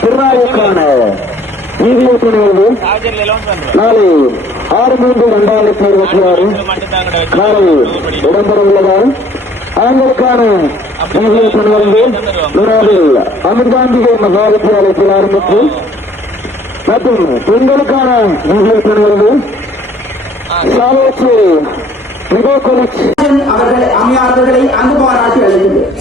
திருநாளுக்கான நீதியரசு நாளை 6/3/2026 காலை இடம்பெற உள்ளதால் ஆண்களுக்கான நீதியரசு அமிர்தாம்பிகை மகாவித்தியாலயத்தில் ஆரம்பித்து மற்றும் பெண்களுக்கான நீதியரசு சாலோச்சு அவர்களை அம்மையாளர்களை அங்கு பாராட்டி அழைக்கின்றனர்.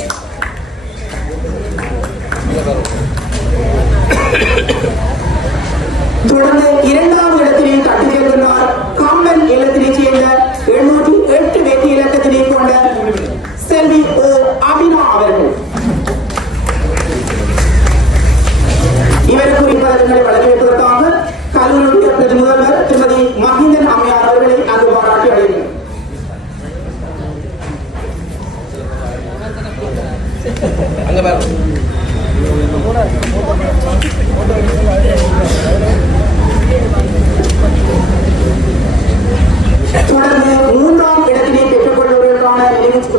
தொடர்ந்து இரண்டாவது இடத்திலே தட்டிச் செல்கின்றார். காம்பன் இல்லத்தினை சேர்ந்த 708 வெற்றி இலக்கத்தினை கொண்ட செல்வி ஓ அபினா அவர்கள். இவருக்கு பதக்கங்களை வழங்கி வைப்பதற்காக கல்லூரியுடைய பிரதி முதல்வர் திருமதி மஹிந்தன் அம்மையார் அவர்களை அங்கு பாராட்டி அழைக்கின்றனர். தொடர்ந்து மூன்றாம் இடத்தினை பெற்றுக் கொள்வதற்கான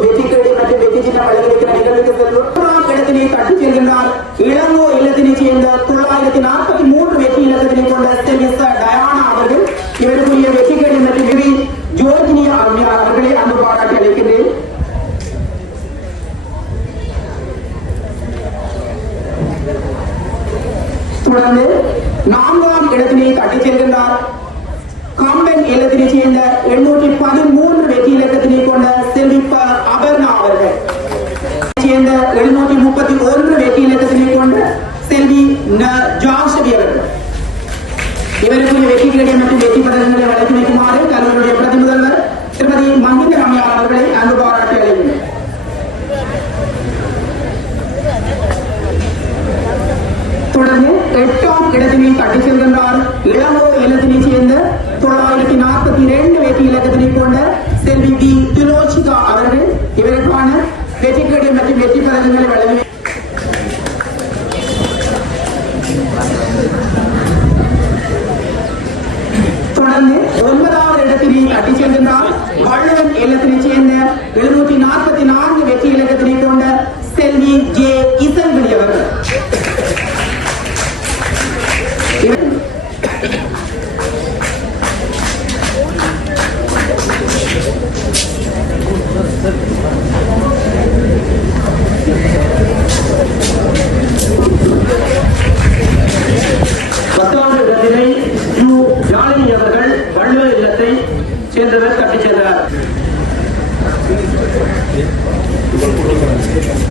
வெற்றிக்கேடு மற்றும் வெற்றி சின்னம் வழங்கியிருக்கிற நிகழ்வுக்கு மூன்றாம் இடத்தினை தட்டிச் செல்கின்றார். இளங்கோ இல்லத்தினை சேர்ந்த 943 வெற்றி இலக்கத்தினை கொண்ட செல்விஸ்டர் டயானா அவர்கள். இவருக்குரிய வெற்றிக்கேடு மற்றும் விவி ஜோர்ஜினியா அவர்களை அன்பு பாராட்டி அளிக்கின்றேன். தொடர்ந்து நான்காம் இடத்தினை தட்டிச் செல்கின்றார். காம்பன் இல்லத்தினை சேர்ந்த 813